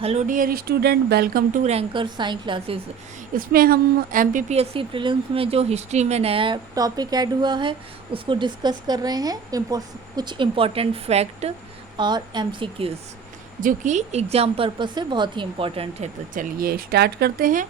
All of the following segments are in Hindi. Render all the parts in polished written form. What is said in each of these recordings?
Hello dear student, welcome to Ranker science classes. इसमें हम MPPSC प्रीलिम्स में जो हिस्ट्री में नया टॉपिक ऐड हुआ है उसको डिस्कस कर रहे हैं। कुछ इम्पोर्टेंट फैक्ट और MCQs जो कि एग्ज़ाम पर्पस से बहुत ही इम्पोर्टेंट है। तो चलिए स्टार्ट करते हैं।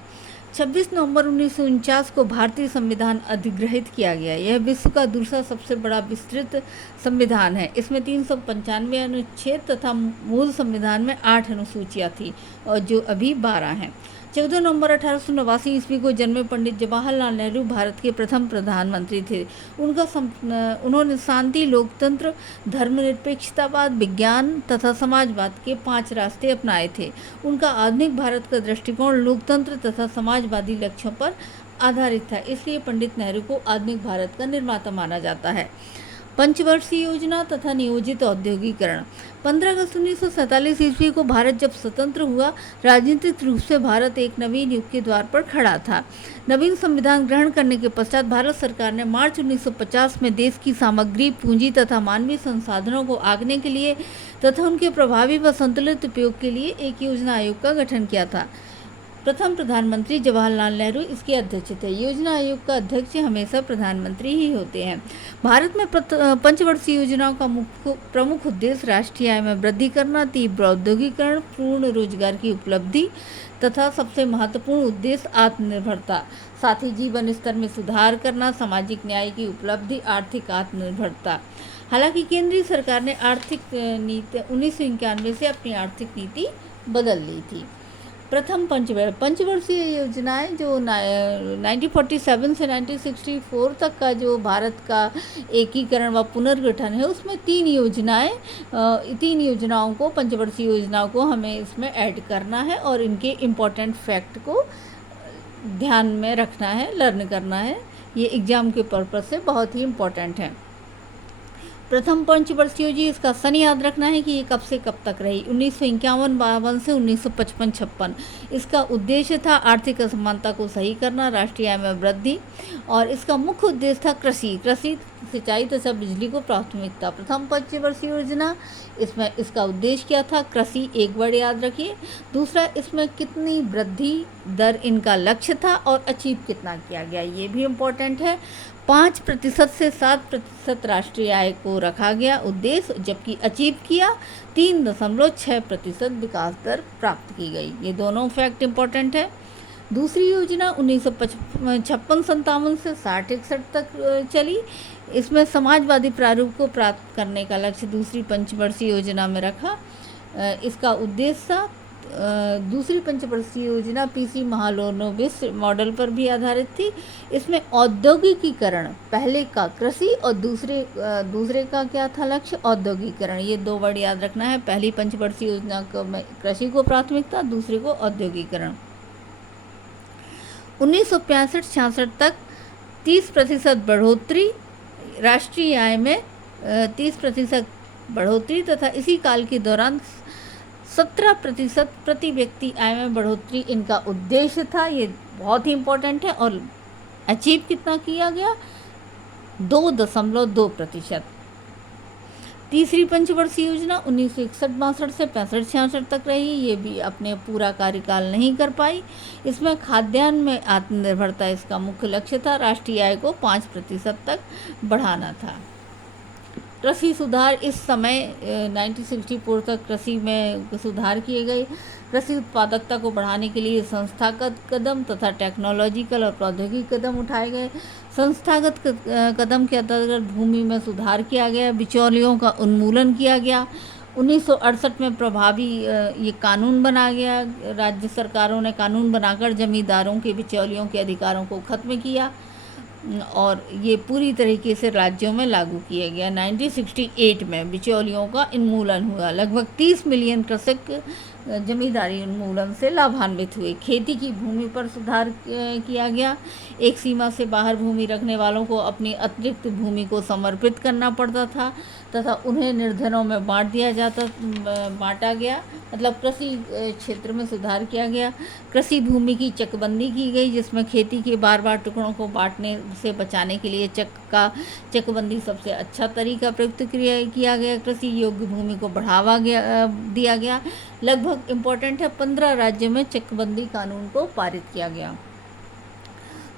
26 नवंबर 1949 को भारतीय संविधान अधिग्रहित किया गया। यह विश्व का दूसरा सबसे बड़ा विस्तृत संविधान है। इसमें 395 अनुच्छेद तथा मूल संविधान में 8 अनुसूचियाँ थी और जो अभी 12 हैं। 14 नवंबर 1889 ईस्वी को जन्मे पंडित जवाहरलाल नेहरू भारत के प्रथम प्रधानमंत्री थे। उन्होंने शांति, लोकतंत्र, धर्मनिरपेक्षतावाद, विज्ञान तथा समाजवाद के 5 रास्ते अपनाए थे। उनका आधुनिक भारत का दृष्टिकोण लोकतंत्र तथा समाजवादी लक्ष्यों पर आधारित था, इसलिए पंडित नेहरू को आधुनिक भारत का निर्माता माना जाता है। पंचवर्षीय योजना तथा नियोजित औद्योगिकरण। 15 अगस्त 1947 ईस्वी को भारत जब स्वतंत्र हुआ, राजनीतिक रूप से भारत एक नवीन युग के द्वार पर खड़ा था। नवीन संविधान ग्रहण करने के पश्चात भारत सरकार ने मार्च 1950 में देश की सामग्री, पूंजी तथा मानवीय संसाधनों को आंकने के लिए तथा उनके प्रभावी व संतुलित उपयोग के लिए एक योजना आयोग का गठन किया था। प्रथम प्रधानमंत्री जवाहरलाल नेहरू इसके अध्यक्ष थे। योजना आयोग का अध्यक्ष हमेशा प्रधानमंत्री ही होते हैं। भारत में पंचवर्षीय योजनाओं का प्रमुख उद्देश्य राष्ट्रीय आय में वृद्धि करना, तीव्र औद्योगिकरण, पूर्ण रोजगार की उपलब्धि तथा सबसे महत्वपूर्ण उद्देश्य आत्मनिर्भरता, साथ ही जीवन स्तर में सुधार करना, सामाजिक न्याय की उपलब्धि, आर्थिक आत्मनिर्भरता। हालांकि केंद्रीय सरकार ने आर्थिक नीति 1991 से अपनी आर्थिक नीति बदल ली थी। प्रथम पंचवर्षीय योजनाएं जो 1947 से 1964 तक का जो भारत का एकीकरण व पुनर्गठन है, उसमें 3 योजनाओं को, पंचवर्षीय योजनाओं को हमें इसमें ऐड करना है और इनके इम्पोर्टेंट फैक्ट को ध्यान में रखना है, लर्न करना है। ये एग्ज़ाम के पर्पज़ से बहुत ही इम्पोर्टेंट है। प्रथम पंचवर्षीय योजना, इसका सन याद रखना है कि ये कब से कब तक रही, 1951-52 से 1955-56। इसका उद्देश्य था आर्थिक असमानता को सही करना, राष्ट्रीय आय में वृद्धि, और इसका मुख्य उद्देश्य था कृषि, सिंचाई तथा बिजली को प्राथमिकता। प्रथम पंचवर्षीय योजना, इसमें इसका उद्देश्य क्या था? कृषि, एक वर्ड याद रखिए। दूसरा, इसमें कितनी वृद्धि दर इनका लक्ष्य था और अचीव कितना किया गया, ये भी इम्पोर्टेंट है। 5% से 7% राष्ट्रीय आय को रखा गया उद्देश्य, जबकि अचीव किया 3.6% विकास दर प्राप्त की गई। ये दोनों फैक्ट इम्पोर्टेंट है। दूसरी योजना 1956-57 से 60-61 तक चली। इसमें समाजवादी प्रारूप को प्राप्त करने का लक्ष्य दूसरी पंचवर्षीय योजना में रखा। इसका उद्देश्य था, दूसरी पंचवर्षीय योजना PC महालनोबिस मॉडल पर भी आधारित थी। इसमें औद्योगिकीकरण, पहले का कृषि और दूसरे का क्या था लक्ष्य? औद्योगिकीकरण। ये 2 वर्ड याद रखना है। पहली पंचवर्षीय योजना को कृषि को प्राथमिकता, दूसरे को औद्योगिकीकरण। 1965-66 तक 30% बढ़ोतरी, राष्ट्रीय आय में 30% बढ़ोतरी तथा इसी काल के दौरान 17% प्रति व्यक्ति आय में बढ़ोतरी इनका उद्देश्य था। ये बहुत ही इम्पोर्टेंट है। और अचीव कितना किया गया? 2.2%। तीसरी पंचवर्षीय योजना 1961-62 से 65-66 तक रही। ये भी अपने पूरा कार्यकाल नहीं कर पाई। इसमें खाद्यान्न में आत्मनिर्भरता इसका मुख्य लक्ष्य था। राष्ट्रीय आय को 5% तक बढ़ाना था। कृषि सुधार, इस समय 1964 तक कृषि में सुधार किए गए। कृषि उत्पादकता को बढ़ाने के लिए संस्थागत कदम तथा टेक्नोलॉजिकल और प्रौद्योगिकी कदम उठाए गए। संस्थागत कदम के अंतर्गत भूमि में सुधार किया गया, बिचौलियों का उन्मूलन किया गया। 1968 में प्रभावी ये कानून बना गया। राज्य सरकारों ने कानून बनाकर जमींदारों के, बिचौलियों के अधिकारों को खत्म किया और ये पूरी तरीके से राज्यों में लागू किया गया। 1968 में बिचौलियों का उन्मूलन हुआ। लगभग 30 मिलियन कृषक जमींदारी उन्मूलन से लाभान्वित हुए। खेती की भूमि पर सुधार किया गया। एक सीमा से बाहर भूमि रखने वालों को अपनी अतिरिक्त भूमि को समर्पित करना पड़ता था। तथा उन्हें निर्धनों में बांटा गया, मतलब कृषि क्षेत्र में सुधार किया गया। कृषि भूमि की चकबंदी की गई, जिसमें खेती के बार बार टुकड़ों को बांटने से बचाने के लिए चकबंदी सबसे अच्छा तरीका प्रयुक्त किया गया। कृषि योग्य भूमि को दिया गया। लगभग इम्पोर्टेंट है, 15 राज्यों में चकबंदी कानून को पारित किया गया।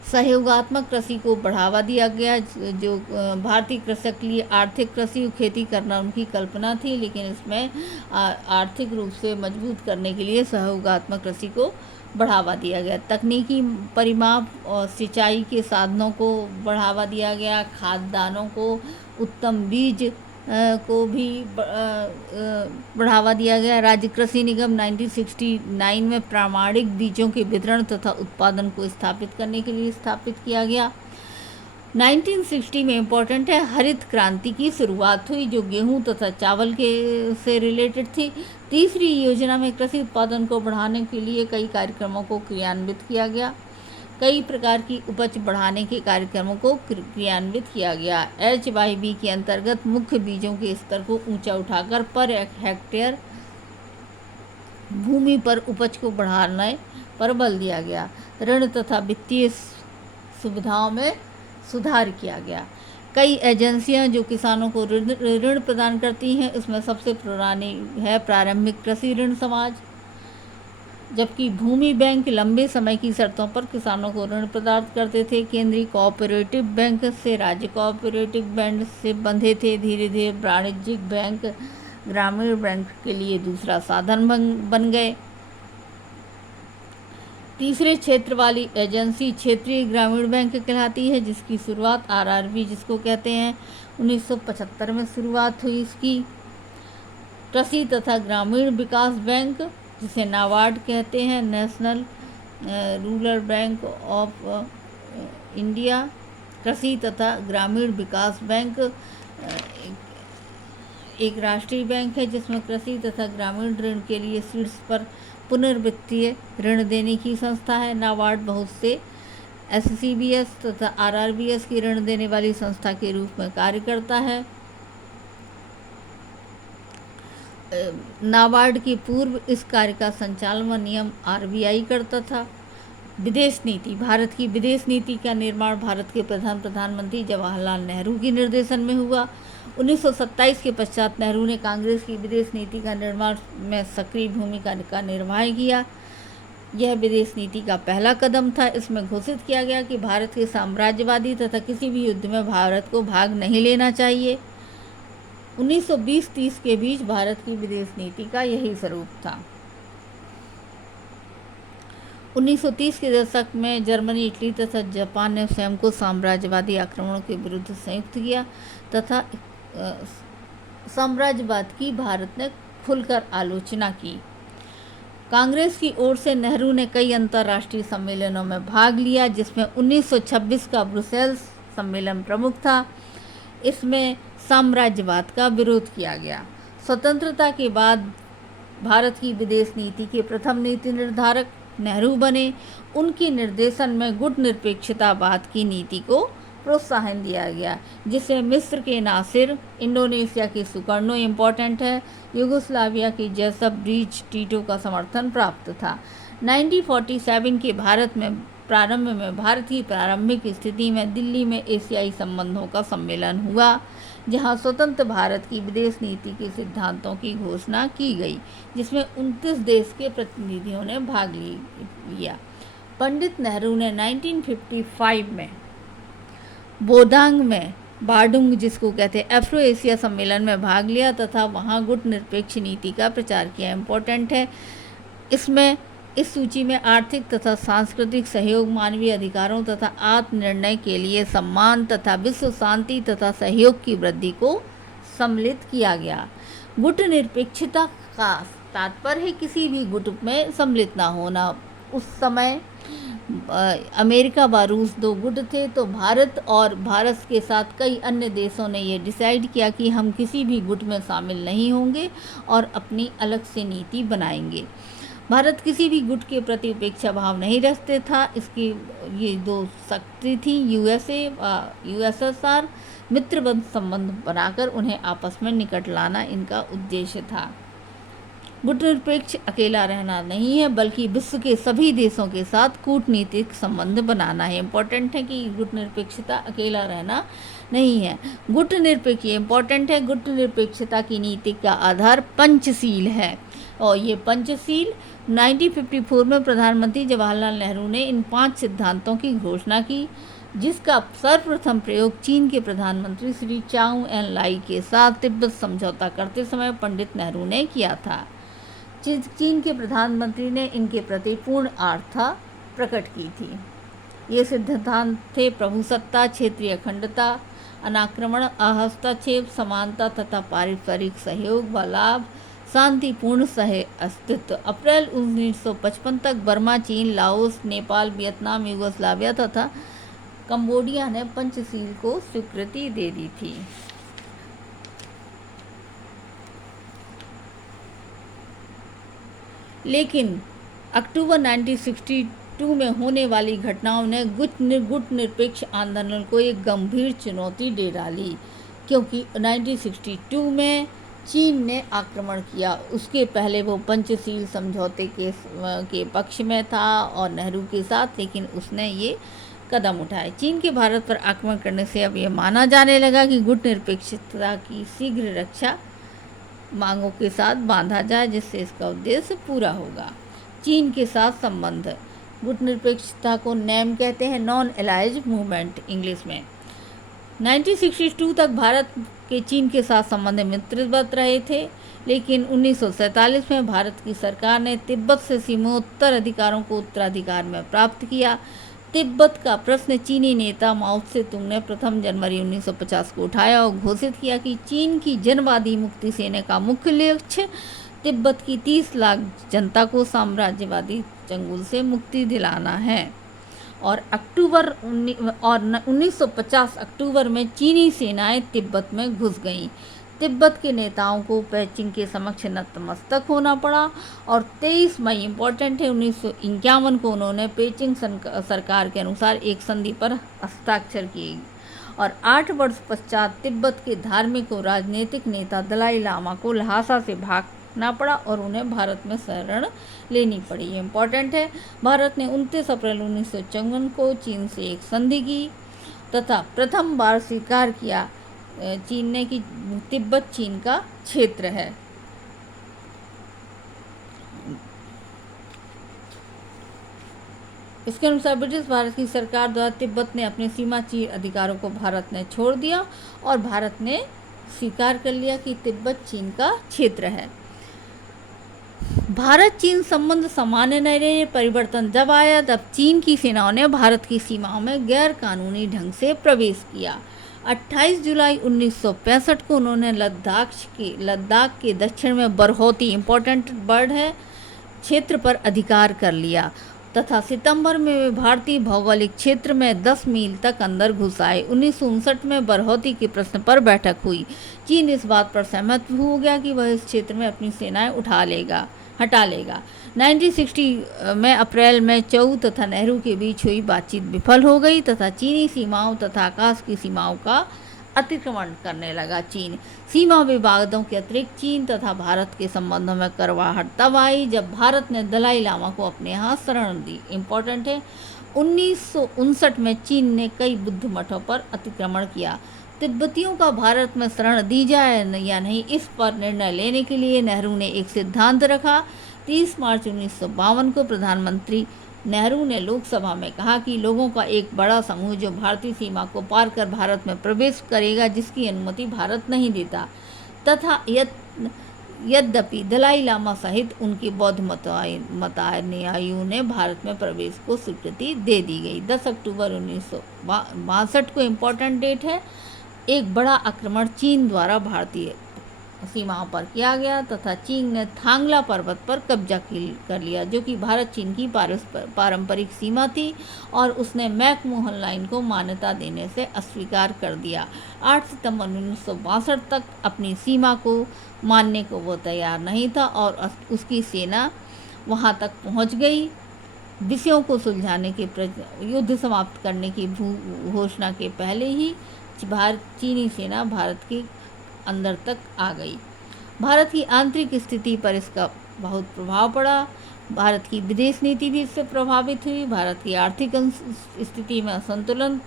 सहयोगात्मक कृषि को बढ़ावा दिया गया। जो भारतीय कृषक के लिए आर्थिक कृषि खेती करना उनकी कल्पना थी, लेकिन इसमें आर्थिक रूप से मजबूत करने के लिए सहयोगात्मक कृषि को बढ़ावा दिया गया। तकनीकी परिमाप और सिंचाई के साधनों को बढ़ावा दिया गया। खाद्यान्नों को, उत्तम बीज को भी बढ़ावा दिया गया। राज्य कृषि निगम 1969 में प्रामाणिक बीजों के वितरण तथा उत्पादन को स्थापित करने के लिए स्थापित किया गया। 1960 में इम्पोर्टेंट है, हरित क्रांति की शुरुआत हुई, जो गेहूं तथा चावल से रिलेटेड थी। तीसरी योजना में कृषि उत्पादन को बढ़ाने के लिए कई कार्यक्रमों को क्रियान्वित किया गया। कई प्रकार की उपज बढ़ाने के कार्यक्रमों को क्रियान्वित किया गया। HYB के अंतर्गत मुख्य बीजों के स्तर को ऊंचा उठाकर पर हेक्टेयर भूमि पर उपज को बढ़ाने पर बल दिया गया। ऋण तथा वित्तीय सुविधाओं में सुधार किया गया। कई एजेंसियां जो किसानों को ऋण प्रदान करती हैं, इसमें सबसे पुरानी है प्रारंभिक कृषि ऋण समाज, जबकि भूमि बैंक लंबे समय की शर्तों पर किसानों को ऋण प्रदान करते थे। केंद्रीय कोऑपरेटिव बैंक से राज्य कोऑपरेटिव बैंक से बंधे थे। धीरे धीरे वाणिज्यिक बैंक ग्रामीण बैंक के लिए दूसरा साधन बन गए। तीसरे क्षेत्र वाली एजेंसी क्षेत्रीय ग्रामीण बैंक कहलाती है, जिसकी शुरुआत RRB जिसको कहते हैं 1975 में शुरुआत हुई इसकी। कृषि तथा ग्रामीण विकास बैंक, जिसे नाबार्ड कहते हैं, national rural bank of India. कृषि तथा ग्रामीण विकास बैंक एक राष्ट्रीय बैंक है, जिसमें कृषि तथा ग्रामीण ऋण के लिए शीर्ष पर पुनर्वित्तीय ऋण देने की संस्था है। नाबार्ड बहुत से SCBS तथा RRBS की ऋण देने वाली संस्था के रूप में कार्य करता है। नाबार्ड के पूर्व इस कार्य का संचालन व नियम RBI करता था। विदेश नीति, भारत की विदेश नीति का निर्माण भारत के प्रधानमंत्री जवाहरलाल नेहरू के निर्देशन में हुआ। 1927 के पश्चात नेहरू ने कांग्रेस की विदेश नीति का निर्माण में सक्रिय भूमिका का निर्वाह किया। यह विदेश नीति का पहला कदम था। इसमें घोषित किया गया कि भारत के साम्राज्यवादी तथा किसी भी युद्ध में भारत को भाग नहीं लेना चाहिए। 1920-30 के बीच भारत की विदेश नीति का यही स्वरूप था। 1930 के दशक में जर्मनी, इटली तथा जापान ने स्वयं को साम्राज्यवादी आक्रमणों के विरुद्ध संयुक्त किया तथा साम्राज्यवाद की भारत ने खुलकर आलोचना की। कांग्रेस की ओर से नेहरू ने कई अंतर्राष्ट्रीय सम्मेलनों में भाग लिया, जिसमें 1926 का ब्रुसेल्स सम्मेलन प्रमुख था। इसमें साम्राज्यवाद का विरोध किया गया। स्वतंत्रता के बाद भारत की विदेश नीति के प्रथम नीति निर्धारक नेहरू बने। उनके निर्देशन में गुटनिरपेक्षतावाद की नीति को प्रोत्साहन दिया गया, जिसे मिस्र के नासिर, इंडोनेशिया के सुकर्णो इम्पोर्टेंट है, यूगोस्लाविया के जैसप ब्रीज टीटो का समर्थन प्राप्त था। 1947 के प्रारंभ में भारत की प्रारंभिक स्थिति में दिल्ली में एशियाई संबंधों का सम्मेलन हुआ, जहां स्वतंत्र भारत की विदेश नीति के सिद्धांतों की घोषणा की गई, जिसमें 29 देश के प्रतिनिधियों ने भाग लिया। पंडित नेहरू ने 1955 में बोदांग में बाडुंग, जिसको कहते हैं, अफ्रो एशिया सम्मेलन में भाग लिया तथा वहां गुटनिरपेक्ष नीति का प्रचार किया। इम्पोर्टेंट है, इसमें इस सूची में आर्थिक तथा सांस्कृतिक सहयोग, मानवीय अधिकारों तथा आत्मनिर्णय के लिए सम्मान तथा विश्व शांति तथा सहयोग की वृद्धि को सम्मिलित किया गया। गुटनिरपेक्षता का तात्पर्य है किसी भी गुट में सम्मिलित ना होना। उस समय अमेरिका व रूस दो गुट थे, तो भारत और भारत के साथ कई अन्य देशों ने यह डिसाइड किया कि हम किसी भी गुट में शामिल नहीं होंगे और अपनी अलग से नीति बनाएंगे। भारत किसी भी गुट के प्रति उपेक्षा भाव नहीं रखते था। इसकी ये दो शक्ति थी, यूएसएसआर, मित्रवत संबंध बनाकर उन्हें आपस में निकट लाना इनका उद्देश्य था। गुट निरपेक्ष अकेला रहना नहीं है, बल्कि विश्व के सभी देशों के साथ कूटनीतिक संबंध बनाना है। इम्पोर्टेंट है कि गुट निरपेक्षता अकेला रहना नहीं है। गुट निरपेक्ष इम्पोर्टेंट है। गुट निरपेक्षता की नीति का आधार पंचशील है, और ये पंचशील 1954 में प्रधानमंत्री जवाहरलाल नेहरू ने इन 5 सिद्धांतों की घोषणा की, जिसका सर्वप्रथम प्रयोग चीन के प्रधानमंत्री श्री चाउ एन लाई के साथ तिब्बत समझौता करते समय पंडित नेहरू ने किया था। चीन के प्रधानमंत्री ने इनके प्रति पूर्ण आस्था प्रकट की थी। ये सिद्धांत थे प्रभुसत्ता, क्षेत्रीय अखंडता, अनाक्रमण, अहस्तक्षेप, समानता तथा पारस्परिक सहयोग व लाभ, शांतिपूर्ण सह अस्तित्व। अप्रैल 1955 तक बर्मा, चीन, लाओस, नेपाल, वियतनाम, यूगोस्लाविया तथा कंबोडिया ने पंचशील को स्वीकृति दे दी थी। लेकिन अक्टूबर 1962 में होने वाली घटनाओं ने गुट निरपेक्ष आंदोलन को एक गंभीर चुनौती दे डाली, क्योंकि 1962 में चीन ने आक्रमण किया। उसके पहले वो पंचशील समझौते के पक्ष में था और नेहरू के साथ, लेकिन उसने ये कदम उठाए। चीन के भारत पर आक्रमण करने से अब ये माना जाने लगा कि गुट निरपेक्षता की शीघ्र रक्षा मांगों के साथ बांधा जाए, जिससे इसका उद्देश्य पूरा होगा। चीन के साथ संबंध। गुट निरपेक्षता को नैम कहते हैं, नॉन एलाइज मूवमेंट इंग्लिश में। 1962 तक भारत के चीन के साथ संबंध मित्रवत रहे थे, लेकिन 1947 में भारत की सरकार ने तिब्बत से सीमोत्तर अधिकारों को उत्तराधिकार में प्राप्त किया। तिब्बत का प्रश्न चीनी नेता माओ त्से तुंग ने प्रथम जनवरी 1950 को उठाया और घोषित किया कि चीन की जनवादी मुक्ति सेना का मुख्य लक्ष्य तिब्बत की 30 लाख जनता को साम्राज्यवादी चंगुल से मुक्ति दिलाना है। और 1950 अक्टूबर में चीनी सेनाएं तिब्बत में घुस गईं। तिब्बत के नेताओं को पेचिंग के समक्ष नतमस्तक होना पड़ा, और 23 मई इम्पोर्टेंट है 1951 को उन्होंने पेचिंग सरकार के अनुसार एक संधि पर हस्ताक्षर किए, और 8 वर्ष पश्चात तिब्बत के धार्मिक और राजनीतिक नेता दलाई लामा को ल्हासा से भागना पड़ा और उन्हें भारत में शरण लेनी पड़ी। ये इम्पोर्टेंट है। भारत ने 29 अप्रैल 1954 को चीन से एक संधि की तथा प्रथम बार स्वीकार किया चीन ने कि तिब्बत चीन का क्षेत्र है। इसके अनुसार ब्रिटिश भारत की सरकार द्वारा तिब्बत ने अपने सीमा चीन अधिकारों को भारत ने छोड़ दिया और भारत ने स्वीकार कर लिया कि तिब्बत चीन का क्षेत्र है। भारत चीन संबंध सामान्य नहीं रहे। परिवर्तन जब आया तब चीन की सेनाओं ने भारत की सीमाओं में गैर कानूनी ढंग से प्रवेश किया। 28 जुलाई 1965 को उन्होंने लद्दाख के दक्षिण में बरहौती इम्पोर्टेंट वर्ड है क्षेत्र पर अधिकार कर लिया तथा सितंबर में वे भारतीय भौगोलिक क्षेत्र में 10 मील तक अंदर घुस आए। 1959 में बरहौती के प्रश्न पर बैठक हुई। चीन इस बात पर सहमत हो गया कि वह इस क्षेत्र में अपनी सेनाएं हटा लेगा। 1960 में अप्रैल में चऊ तथा नेहरू के बीच हुई बातचीत विफल हो गई तथा चीनी सीमाओं तथा आकाश की सीमाओं का अतिक्रमण करने लगा। चीन सीमा विवादों के अतिरिक्त चीन तथा भारत के संबंधों में करवाहट तब आई जब भारत ने दलाई लामा को अपने यहाँ शरण दी। इम्पोर्टेंट है। 1959 में चीन ने कई बुद्ध मठों पर अतिक्रमण किया। तिब्बतियों का भारत में शरण दी जाए या नहीं, इस पर निर्णय लेने के लिए नेहरू ने एक सिद्धांत रखा। 30 मार्च 1952 को प्रधानमंत्री नेहरू ने लोकसभा में कहा कि लोगों का एक बड़ा समूह जो भारतीय सीमा को पार कर भारत में प्रवेश करेगा, जिसकी अनुमति भारत नहीं देता, तथा यद्यपि दलाई लामा सहित उनकी बौद्ध मतानुयायियों ने भारत में प्रवेश को स्वीकृति दे दी गई। 10 अक्टूबर 1962 को इम्पोर्टेंट डेट है। एक बड़ा आक्रमण चीन द्वारा भारतीय सीमाओं पर किया गया तथा चीन ने थांगला पर्वत पर कब्जा कर लिया, जो कि भारत चीन की पारंपरिक सीमा थी, और उसने मैकमोहन लाइन को मान्यता देने से अस्वीकार कर दिया। 8 सितंबर 1962 तक अपनी सीमा को मानने को वो तैयार नहीं था और उसकी सेना वहाँ तक पहुँच गई। विषयों को सुलझाने के युद्ध समाप्त करने की घोषणा के पहले ही चीनी सेना भारत के अंदर तक आ गई। भारत की आंतरिक स्थिति पर इसका बहुत प्रभाव पड़ा। भारत की विदेश नीति भी इससे प्रभावित हुई। भारत की आर्थिक स्थिति में असंतुलन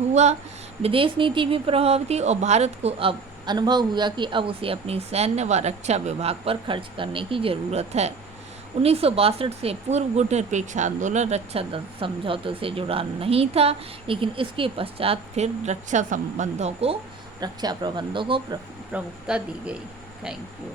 हुआ, विदेश नीति भी प्रभावित हुई और भारत को अब अनुभव हुआ कि अब उसे अपनी सैन्य व रक्षा विभाग पर खर्च करने की ज़रूरत है। 1962 से पूर्व गुटनिरपेक्ष आंदोलन रक्षा समझौतों से जुड़ा नहीं था, लेकिन इसके पश्चात फिर रक्षा प्रबंधों को प्रमुखता दी गई। Thank you.